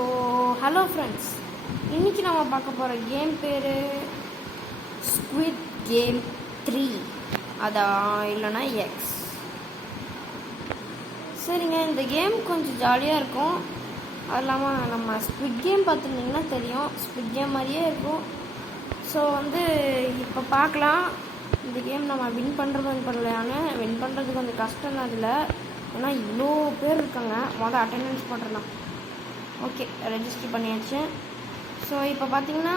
So hello friends, இன்றைக்கி நம்ம பார்க்க போகிற கேம் பேர் ஸ்குவிட் கேம் 3, அதான் இல்லைனா எக்ஸ். சரிங்க, இந்த கேம் கொஞ்சம் ஜாலியாக இருக்கும். அது இல்லாமல் நம்ம ஸ்குவிட் கேம் பார்த்துருந்தீங்கன்னா தெரியும், ஸ்குவிட் கேம் மாதிரியே இருக்கும். ஸோ இப்போ பார்க்கலாம் இந்த கேம் நம்ம வின் பண்ணலையான்னு. வின் பண்ணுறது கொஞ்சம் கஷ்டம் தான் அதில், ஏன்னா இவ்வளோ பேர் இருக்காங்க. அட்டெண்டன்ஸ் போட்டுடலாம். ஓகே, ரெஜிஸ்டர் பண்ணியாச்சு. ஸோ இப்போ பார்த்தீங்கன்னா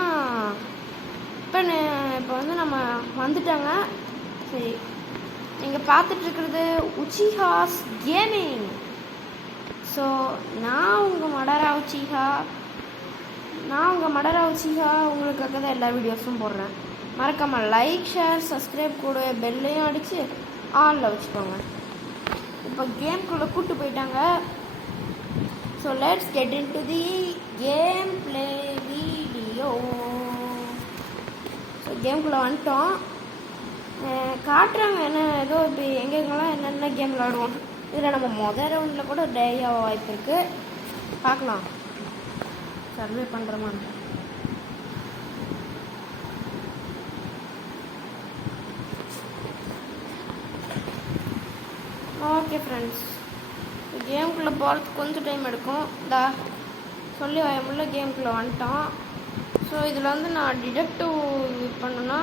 இப்போ நம்ம வந்துட்டாங்க. சரி, நீங்கள் பார்த்துட்ருக்கிறது உச்சிஹாஸ் கேமிங். ஸோ நான் உங்கள் மடரா உச்சிஹா உங்களுக்காக தான் எல்லா வீடியோஸும் போடுறேன். மறக்காமல் லைக், ஷேர், சப்ஸ்கிரைப் கூட பெல்லையும் அடித்து ஆனில் வச்சுக்கோங்க. இப்போ கேம்குள்ளே கூப்பிட்டு போயிட்டாங்க. So let's get into the gameplay video. So கேம்குள்ளே வந்துட்டோம். காட்டுறாங்க ஏதோ இப்போ எங்கெங்கெல்லாம் என்னென்ன கேம் விளாடுவோம். இதில் நம்ம மொதல் ரவுண்டில் கூட டே ஆக வாய்ப்பு இருக்குது. பார்க்கலாம் சர்வே பண்ணுறோமான்னு. ஓகே ஃப்ரெண்ட்ஸ், கேமுக்குள்ளே போகிறதுக்கு கொஞ்சம் டைம் எடுக்கும். சொல்லி பயமுள்ள கேமுக்குள்ளே வந்துட்டோம். ஸோ இதில் நான் டிடக்டிவ் யூஸ் பண்ணணுன்னா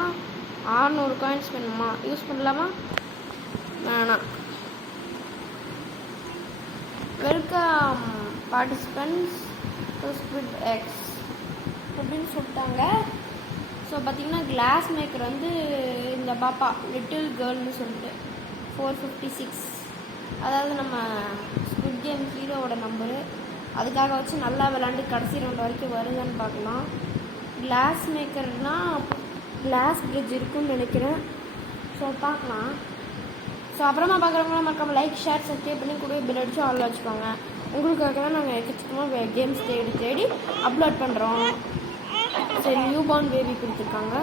600 காயின்ஸ் வேணுமா? யூஸ் பண்ணலாமா? வேணாம். Welcome participants to squid X அப்படின்னு சொல்லிட்டாங்க. ஸோ பார்த்திங்கன்னா கிளாஸ் மேக்கர் இந்த பாப்பா லிட்டில் கேர்ள்னு சொல்லிட்டு 456, அதாவது நம்ம ஸ்குவிட் கேம் ஹீரோவோட நம்பரு. அதுக்காக வச்சு நல்லா விளாண்டு கடைசி ரவுண்ட் வரைக்கும் வருதுன்னு பார்க்கலாம். கிளாஸ் மேக்கர்னால் கிளாஸ் பிரிட்ஜ் இருக்குன்னு நினைக்கிறேன். ஸோ பார்க்கலாம். ஸோ அப்புறமா பார்க்குறவங்களாம் மறக்காமல் லைக், ஷேர், சப்ஸ்கிரைப் பண்ணி கூட பில் அடித்து ஆள் வச்சுக்கோங்க. உங்களுக்காக தான் நாங்கள் எக்கச்சக்கமாக கேம்ஸ் தேடி அப்லோட் பண்ணுறோம். சரி, நியூ பார்ன் பேபி கொடுத்துருக்காங்க.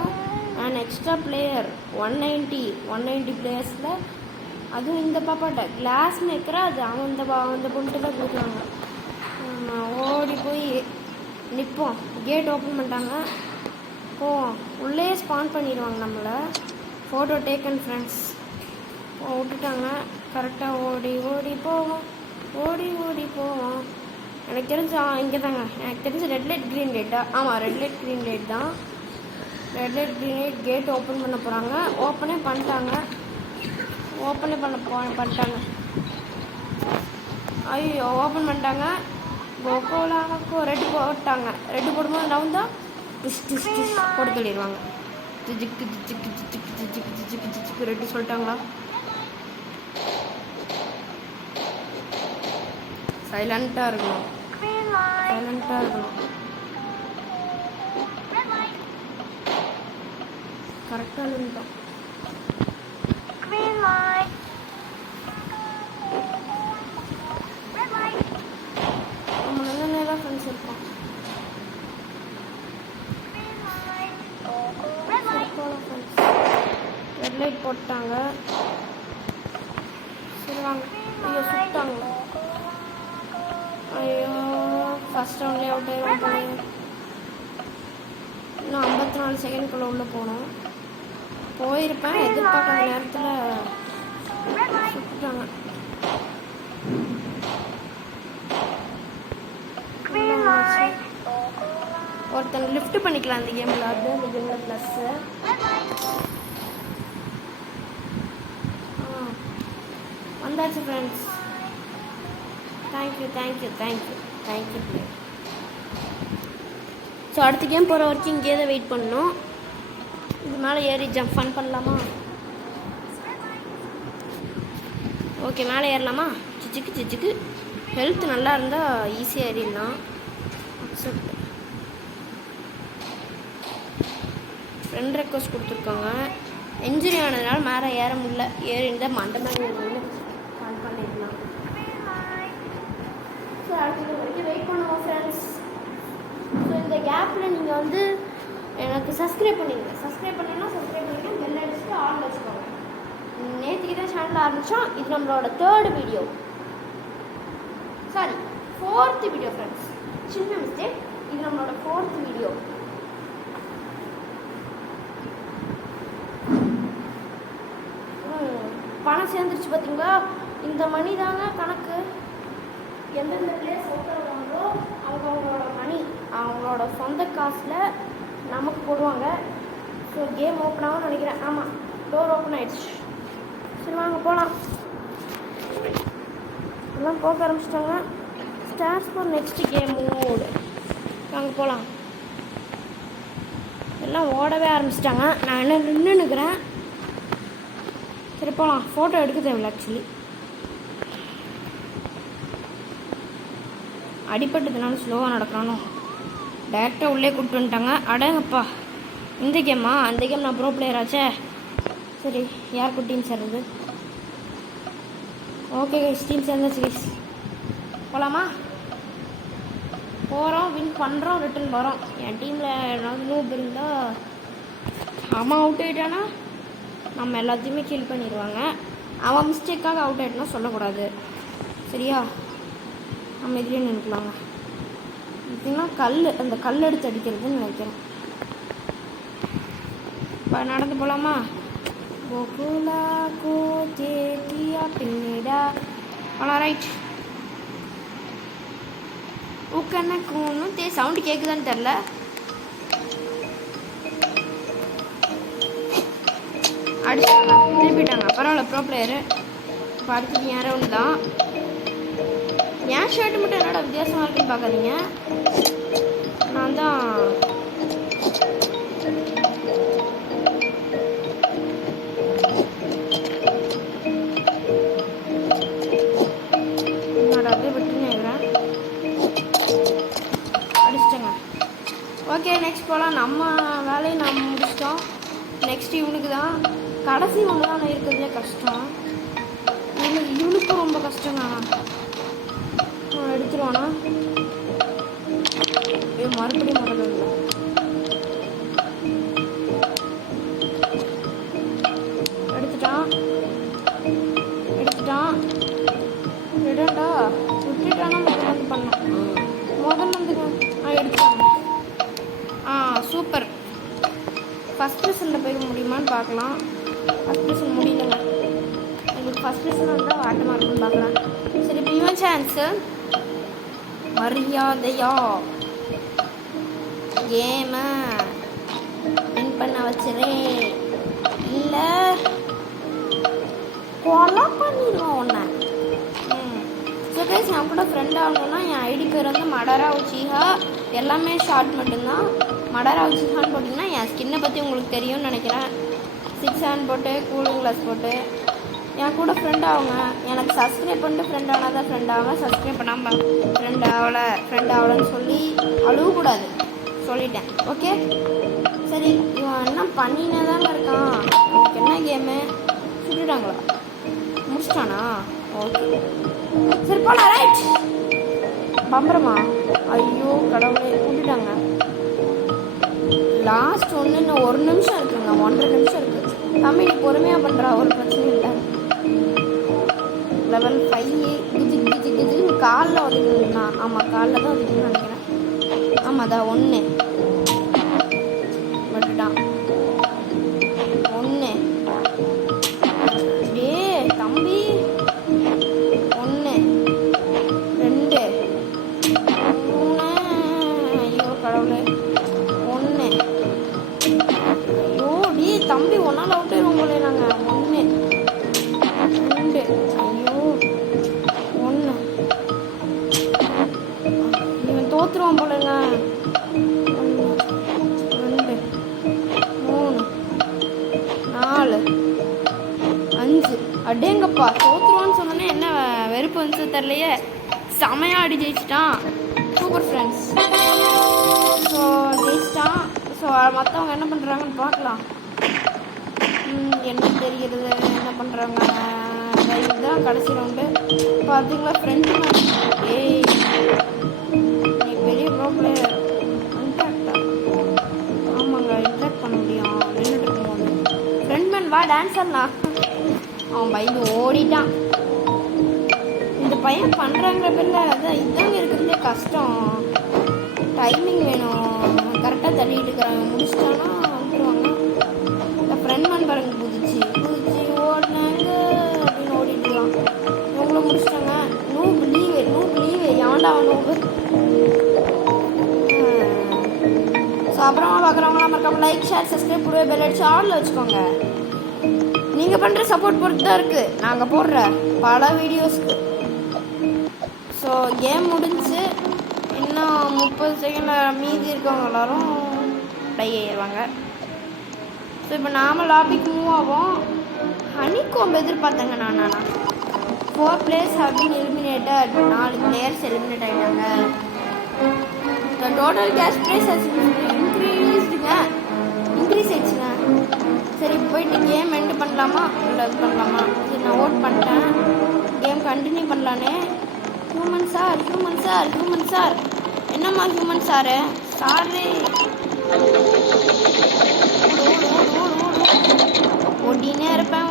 அண்ட் எக்ஸ்ட்ரா பிளேயர் 190 பிளேயர்ஸில், அதுவும் இந்த பாப்பாட்ட கிளாஸ் மேக்கராக அது அந்த பொண்ணுட்டு தான் கொடுக்குறாங்க. ஓடி போய் நிற்போம். கேட் ஓப்பன் பண்ணிட்டாங்க, போவோம். உள்ளே ஸ்பான் பண்ணிடுவாங்க நம்மளை. ஃபோட்டோ டேக்கன் ஃப்ரெண்ட்ஸ் விட்டுட்டாங்க. கரெக்டாக ஓடி போவோம். எனக்கு தெரிஞ்சு இங்கே தாங்க. எனக்கு தெரிஞ்சு ரெட் லைட் க்ரீன் லைட்டா? ஆமாம், ரெட் லைட் க்ரீன் லைட் தான். Red light green light gate open பண்ண போகிறாங்க. ஓப்பனே பண்ணிட்டாங்க. ஐயோ, ஓப்பன் பண்ணிட்டாங்க. கோகோலாக்கோ ரெட்டு போட்டாங்க. ரெட்டு போடும்போது டவுன் தான் டிஷ் போட்டு சொல்லிடுவாங்க. ஜிக்கு ரெட்டு சொல்லிட்டாங்களா? சைலண்ட்டாக இருக்கணும். கரெக்டாக இருந்தோம். நம்ம நல்ல நேரம் ஃப்ரெண்ட்ஸ் இருக்கோம். ரெட் லைட் போட்டாங்க. சரி வாங்க. ஐயோ, சுட்டாங்க. ஐயோ, ஃபஸ்ட் ரவுண்ட்லேயே அவுட் ஆகிடும். இன்னும் 54 செகண்ட்குள்ளே உள்ளே போகணும். போயிருப்பேன், எதிர்பார்க்காத நேரத்தில் சுட்டாங்க. ஒருத்தங்க லிஃப்ட் பண்ணிக்கலாம் அந்த கேமில். அது அந்த கேமில் ப்ளஸ்ஸு. வந்தாச்சு ஃப்ரெண்ட்ஸ். தேங்க்யூ. ஸோ அடுத்த கேம் போகிற வரைக்கும் இங்கே தான் வெயிட் பண்ணணும். இது மேலே ஏறி ஃபன் பண்ணலாமா? ஓகே, மேலே ஏறலாமா? சிச்சுக்கு ஹெல்த் நல்லா இருந்தால் ஈஸியாக ஏறிடலாம். அக்செப்ட். ஃப்ரெண்ட் ரெக்வஸ்ட் கொடுத்துருக்காங்க. இன்ஜுரி ஆனதுனால மேலே ஏற முடியல. ஏறிஇருந்தால் மண்டை மேலே ஃபன் பண்ணிடலாம். ஸோ அடுத்த வரைக்கும் வெயிட் பண்ணுவோம் ஃப்ரெண்ட்ஸ். ஸோ இந்த கேப்பில் நீங்கள் எனக்கு சப்ஸ்கிரைப் பண்ணிடுங்க. சப்ஸ்கிரைப் பண்ணிங்க, பெல் அடிச்சுட்டு ஆன் வச்சுக்கோங்க. நேற்றுக்கு தான் சேனல் ஆரம்பித்தோம். இது நம்மளோட 3rd video, sorry 4th video friends. சின்ன மிஸ்டேக். இது நம்மளோட 4th வீடியோ. பணம் சேர்ந்துருச்சு பார்த்தீங்களா? இந்த மணி தாங்க கணக்கு. எந்தெந்த பிளேஸ் ஓப்பன் ஆகிறாங்களோ அவங்களோட மணி அவங்களோட சொந்த காசில் நமக்கு போடுவாங்க. ஸோ கேம் ஓப்பன் ஆகும்னு நினைக்கிறேன். ஆமாம், டோர் ஓப்பன் ஆயிடுச்சு. சரி வாங்க போகலாம். எல்லாம் போக ஆரம்பிச்சிட்டாங்க. Stars for next game mode. வாங்க போகலாம். எல்லாம் ஓடவே ஆரம்பிச்சிட்டாங்க. நான் என்ன நின்றுக்கிறேன். சரி போகலாம். ஃபோட்டோ எடுக்க தேவையில்ல. ஆக்சுவலி அடிப்பட்டதுனால ஸ்லோவாக நடக்கிறானோ. டேரெக்டாக உள்ளே கூப்பிட்டு வந்துட்டாங்க. அடங்கப்பா, இந்த கேமா? அந்த கேம் நான் ப்ரோ பிளேயர் ஆச்சே. சரி, யார் குட்டின்னு சேர்றது? ஓகே கைஸ், டீம் சேர்ந்தாச்சு கைஸ். போகலாமா? போகிறோம், வின் பண்ணுறோம், ரிட்டன் வரோம். என் டீமில் ஏதாவது நூப் இருந்தால் அவன் அவுட் ஆகிட்டானா நம்ம எல்லாத்தையுமே கில் பண்ணிடுவாங்க. அவன் மிஸ்டேக்காக அவுட் ஆகிட்டனா சொல்லக்கூடாது, சரியா? நம்ம இதுலேயே நினைக்கலாங்க. பார்த்திங்கன்னா அந்த கல் எடுத்து அடிக்கிறதுன்னு நினைக்கிறேன். இப்போ நடந்து போகலாமா? கோகுலா கோஜேட்டியா பின்னிடா. ஆனால் ரைட். ஊக்கண்ணக்கு ஒன்றும் சவுண்டு கேட்குதான்னு தெரில. அடிச்சாங்க, திருப்பிட்டாங்க. பரவாயில்ல, ப்ரோ பிளேயரு. இப்போ அடுத்தது என் ரவுண்டு தான். என் ஷர்ட்டு மட்டும் என்னோட வித்தியாசமாக இருக்குன்னு பார்க்காதீங்க. நான் தான் என்னோட அப்படியே விட்டுன்னு இருக்கிறேன். அடிச்சிட்டேங்க. ஓகே, நெக்ஸ்ட் போகலாம். நம்ம வேலையை நம்ம முடிச்சிட்டோம். நெக்ஸ்ட் இவனுக்கு தான். கடைசி ஒன்று தான் இருக்கிறதுலே கஷ்டம். இவனுக்கும் ரொம்ப கஷ்டம் தான். எடுத்துருவானா? மறுபடியும் முதல்ல இல்லை. எடுத்துட்டான். விடண்டா, விட்டுட்டானா? முதல்ல வந்து பண்ணோம். முதல்ல வந்துங்க. எடுத்துட்டாங்க. சூப்பர். ஃபஸ்ட் பர்சனில் போய் முடியுமான்னு பார்க்கலாம். ஃபஸ்ட் பர்சன் முடியலங்க. எங்களுக்கு ஃபஸ்ட் பர்சன் வந்தால் ஆட்டமாக இருக்குன்னு பார்க்கலாம். சரி, இப்போ இவன் சான்ஸு. மரியாதையா கேமை வின் பண்ண வச்சுறேன், இல்லை கொலை பண்ணிடுவோம் ஒன்று. ஸோ கைஸ், நான் கூட ஃப்ரெண்ட் ஆகணும்னா என் ஐடி பேர் வந்து மடரா உச்சிஹா. எல்லாமே ஷார்ட் மட்டும்தான். மடரா உச்சிஹான்னு போட்டிங்கன்னா என் ஸ்கின்னை பற்றி உங்களுக்கு தெரியும்னு நினைக்கிறேன். 6 ஹேண்ட் போட்டு கூலிங் கிளாஸ் போட்டு என் கூட ஃப்ரெண்ட் ஆகுங்க. எனக்கு சப்ஸ்கிரைப் பண்ணிட்டு ஃப்ரெண்ட் ஆனால் தான் ஃப்ரெண்ட் ஆகுங்க. சப்ஸ்கிரைப் பண்ணாமல் ஃப்ரெண்ட் ஆகலைன்னு சொல்லி அழுவக்கூடாது, சொல்லிட்டேன். ஓகே, சரி. இவன் என்ன பண்ணினே தாங்க இருக்கான். எனக்கு என்ன கேமு? சுட்டுட்டாங்களா? முடிச்சிட்டானா? ஓகே, சரி போகலாம். ரைட். பம்பரமா? ஐயோ கடவுளே, விட்டுட்டாங்க. லாஸ்ட் ஒன்று இன்னும் 1 நிமிஷம் இருக்குங்க. 1.5 நிமிஷம் இருக்குது. தம்பி நீ பொறுமையாக பண்ணுறா, ஒரு பிரச்சனையும் இல்லை. லெவல் 5 கிஜி காலில் உதவினா. ஆமாம், காலில் தான் உதவின்னு நினைக்கிறேன். ஆமாம், அதான் 1 பட்டுட்டான். 1 டே தம்பி. 1 2 3. ஐயோ கடவுளே. 1. ஐயோ டே தம்பி, ஒன்றால் அவுட் ஆயிரும் போலே நாங்கள். 1 2. ஐயோ 1. இவன் தோற்றுருவான் போலங்க. 1 2 3 4 5. அடேங்கப்பா, தோற்றுருவான்னு சொன்னோன்னே என்ன வெறுப்பு வந்து தெரிலையே. செமையாக அடி ஜெயிச்சிட்டான். Super friends. ஸோ ஜெயிச்சிட்டான். ஸோ மற்றவங்க என்ன பண்ணுறாங்கன்னு பார்க்கலாம். என்ன தெரிகிறது, என்ன பண்ணுறாங்க. இதுதான் கடைசி ரவுண்டு. பார்த்தீங்களா ஃப்ரெண்ட் மேன்? ஏய் நீ பெரிய ப்ரோ பிளேயர். இன்ட்ராக்டா? ஆமாங்க, இன்ட்ராக்ட் பண்ண முடியும் நின்றுட்டு இருக்கும்போது. ஃப்ரெண்ட் மேன் வா டான்ஸ் ஆடலாம். அவன் பயந்து ஓடிட்டான். இந்த பையன் பண்ணுறாங்கிற பேரில் அதான் இதாங்க இருக்கிறதே கஷ்டம். டைமிங் வேணும். கரெக்டாக தள்ளிட்டு இருக்கிறாங்க. முடிச்சிட்டாங்கன்னா வந்துடுவாங்க. இந்த ஃப்ரெண்ட் மெம்பருங்க குதிச்சு ஓடினாங்க அப்படின்னு ஓடிட்டு இருக்கான். இவங்கள முடிச்சிட்டாங்க. நூப் லீவு ஏன்டா நூபு. ஸோ அப்புறமா பார்க்குறவங்களாம் மறக்காம லைக் ஷேர் சப்ஸ்கிரைப் கூட பெல் அடிச்சு ஆனில் வச்சுக்கோங்க. நீங்கள் பண்ணுற சப்போர்ட் பொறுத்து தான் இருக்குது நாங்கள் போடுற பல வீடியோஸ்க்கு. ஸோ கேம் முடிஞ்சு இன்னும் 30 செகண்டில் மீதி இருக்கவங்க எல்லோரும் டை ஆயிடுவாங்க. ஸோ இப்போ நாம் லாபிக்கு மூவ் ஆகும். ஹனிகோம்பு எதிர்பார்த்தேங்க நான். 4 players have been eliminated. 4 players eliminate ஆகிட்டாங்க. The total cash prize has increase ஆயிடுச்சுங்க. சரி போயிட்டு கேம் எண்ட் பண்ணலாமா இல்லை இது பண்ணலாமா? சரி நான் ஓட் பண்ணிட்டேன். கேம் கண்டினியூ பண்ணலானே. ஹியூமன் சார் என்னம்மா ஹியூமன் சாரு ஓடினே இருப்பேன்.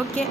Okay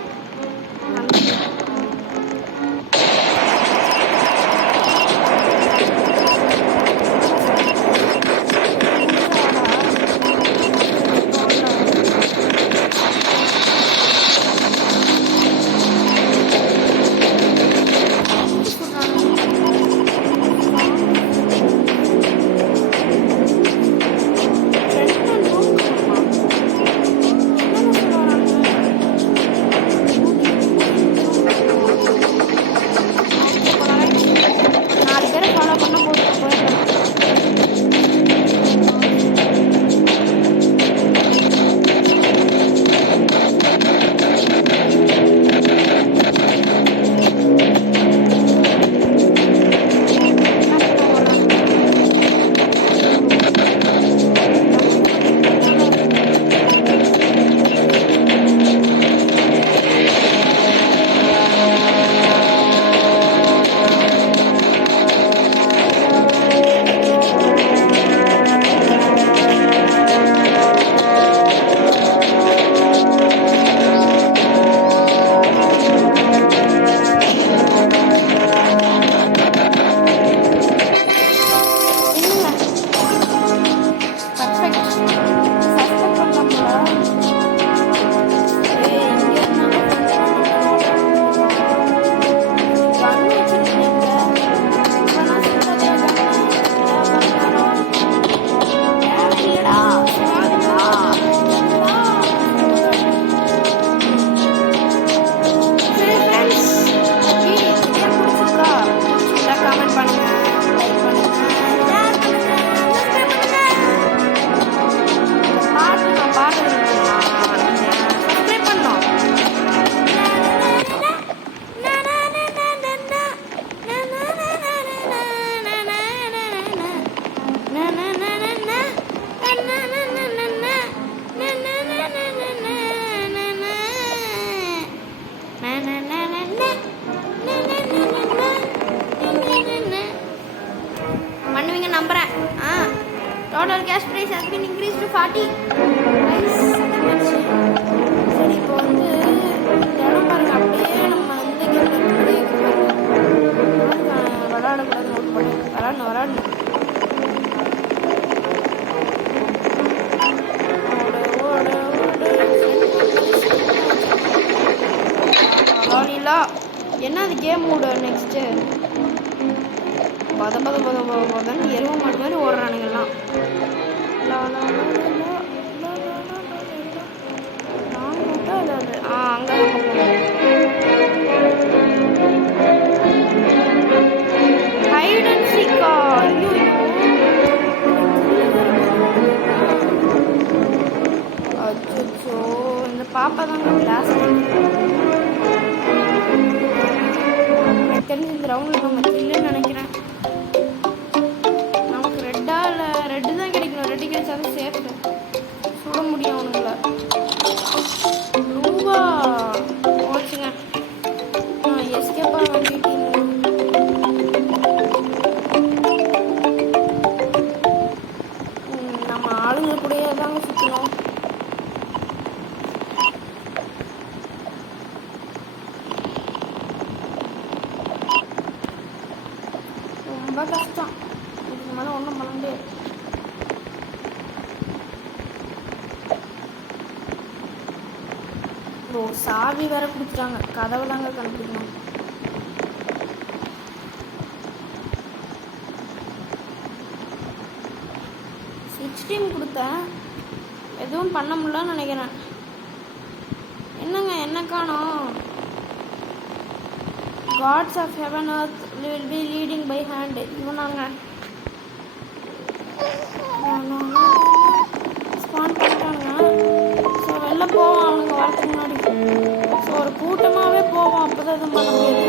Total cash price has been increased to 40. Nice. சரி இப்போ வந்து இந்த இடம் பாருங்க, அப்படியே நம்ம இந்த கேம்ல விளையாடக்கூடாது நோட் பண்ணி விளையாடணும். என்ன அது கேம் மூடு நெக்ஸ்ட்டு பதன்னு எருவ மாடு மாதிரி ஓடுறானுங்கெல்லாம். அங்கே ஹைட் அண்ட் சீக்கா. ஐயோ அச்சோ இந்த பாப்பா தாங்க கிளாஸ். எனக்கு தெரிஞ்சு இந்த ரவுண்டில் நம்ம சில்லுன்னு நினைக்கிறேன். நமக்கு ரெட்டா இல்லை ரெட்டு தான் கிடைக்கணும். ரெட்டு கிடைச்சாலும் சேஃப்டு சுட முடியும் அவனுங்கள. ரொம்ப போச்சுங்க. எஸ்கேப்பா வேண்டிட்டு நம்ம ஆளுங்க கூடயே தாங்க சுற்றணும். ரொம்ப கஷ்டம். இதுக்கு மேலே ஒன்றும் பண்ண முடியாது. ஓ சாவி வேற கொடுத்துட்டாங்க. கதவை தாங்க கண்டுபிடிக்கணும். டீம் கொடுத்தேன், எதுவும் பண்ண முடியலன்னு நினைக்கிறேன். என்னங்க என்ன காணோம்? Gods of heaven earth will be leading by hand. இவனாங்க ஸ்பான் பண்ணிட்டானுங்க. ஸோ வெளில போவோம் அவனுங்க வரதுக்கு முன்னாடி. ஸோ ஒரு கூட்டமாகவே போவோம், அப்போ தான் எதுவும் பண்ண முடியாது.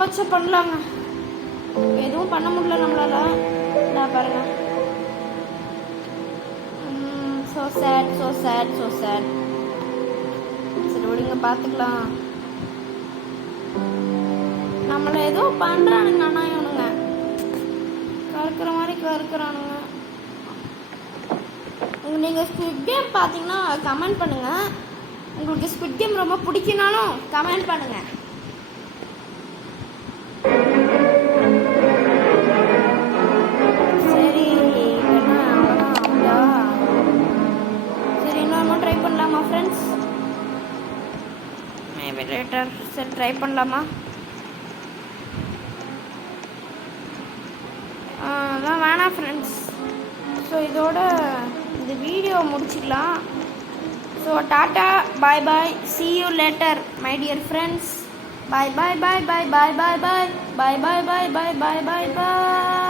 பச்சை பண்ணலாங்க, எதுவும் பண்ண முடியல நம்மளால. நான் பாருங்க, so sad so sad so sad. சரி விடுங்க பார்த்துக்கலாம். நம்மளை ஏதோ பண்ணுறானுங்க, ஆனால் இவனுங்க கறுக்கிற மாதிரி கறுக்கிறானுங்க. நீங்கள் ஸ்குவிட் கேம் பார்த்தீங்கன்னா கமெண்ட் பண்ணுங்கள். உங்களுக்கு ஸ்குவிட் கேம் ரொம்ப பிடிக்குனாலும் கமெண்ட் பண்ணுங்கள். சரி இன்னொரு ட்ரை பண்ணலாமா ஃப்ரெண்ட்ஸ்? Maybe later. சரி ட்ரை பண்ணலாமா? அதான் வேணாம் ஃப்ரெண்ட்ஸ். ஸோ இதோட இந்த வீடியோ முடிச்சுக்கலாம். So tata bye bye, see you later my dear friends. Bye bye bye bye bye bye bye bye bye bye bye bye bye bye.